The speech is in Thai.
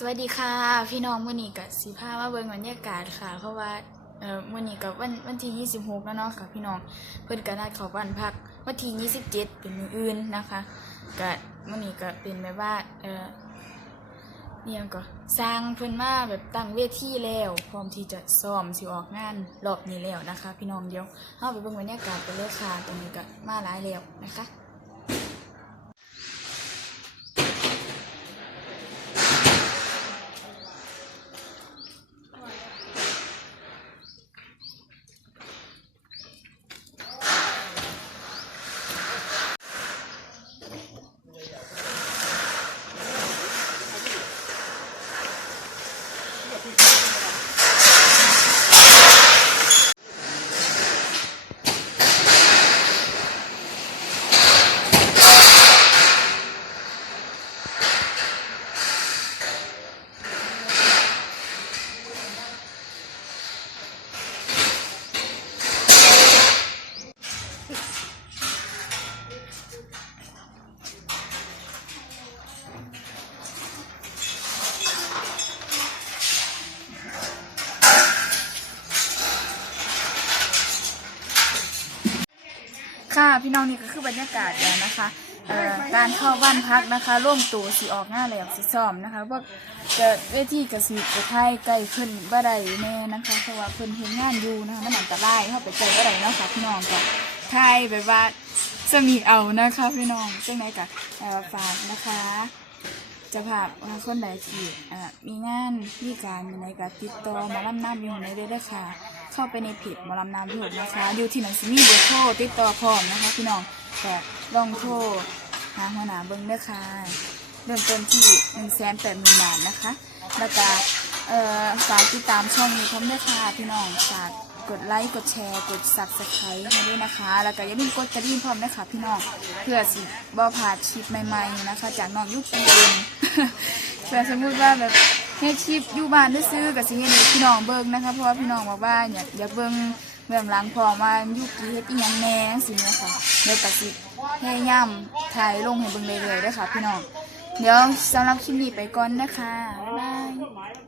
สวัสดีค่ะ พี่น้องมื่อนี้กับสีผ้ามาเบิ่งบรรยากาศค่ะ เพราะว่าเอ่อมื่อนี้กับวันวันที่ 26 แล้วเนาะค่ะ พี่น้องเพิ่นก็นัดขอบ้านพักวันที่ 27 เป็นมืออื่นนะคะก็มื่อนี้ก็เป็นแบบว่าเอ่อเนี่ยก็สร้างเพิ่นมาแบบตั้งเวทีแล้วพร้อมที่จะซ้อมสิออกงานรอบนี้แล้วนะคะ พี่น้องเดี๋ยวเฮาไปเบิ่งบรรยากาศกันเลยค่ะตรงนี้ก็มาหลายแล้วนะคะ ค่ะพี่น้องนี่ก็คือบรรยากาศแล้วนะคะเอ่อการเข้าบ้านพักนะคะ ร่วมตัวสีออกหน้าแล้วสีซ้อมนะคะว่าเกิดเวทีกระสีกระไทยใกล้ขึ้นบ่ได้แน่นะคะเพราะว่าเพิ่นเฮ็ดงานอยู่นะคะมันอันตรายเข้าไปเจอบ่ได้เนาะค่ะพี่น้องก็ไทยแบบว่าสมีเอานะคะพี่น้องจังไดก็เอ่อฝากนะคะจะภาพว่าคนใดที่มีงานมีการอยู่ในก็ติดต่อมาล่ำน้ำอยู่ในเด้เด้อค่ะ เข้าไปในเพจหมอลำนามพิหดนะคะ อยู่ที่หนังสือมีเบอร์โทรติดต่อพร้อมนะคะพี่น้องแต่ลองโทรหาหัวหน้าเบิ้งเด้อค่ะเริ่มต้นที่หนึ่งแสนแปดหมื่นบาทนะคะ แล้วก็เอ่อฝากติดตามช่องนี้พร้อมด้วยค่ะพี่น้องฝากกดไลค์กดแชร์กด subscribe ให้ด้วยนะคะ แล้วก็อย่าลืมกดกระดิ่งพร้อมด้วยค่ะพี่น้องเพื่อสิบ่พลาดคลิปใหม่ๆนะคะ จากน้องยุคเองเผื่อสมมติว่าแบบ ให้คลิปอยู่บ้านได้ซื้อกับสิเฮ็ดให้พี่น้องเบิ่งนะคะเพราะว่าพี่น้องบอกว่าอยากอยากเบิ่งเบื้องหลังพอมายุคกี้เฮ็ดอีหยังแหน่สิเนี่ยค่ะเดี๋ยวก็สิพยายามถ่ายลงให้เบิ่งเรื่อยๆเด้อค่ะ พี่น้องเดี๋ยวสำหรับคลิปนี้ไปก่อนนะคะบ๊ายบาย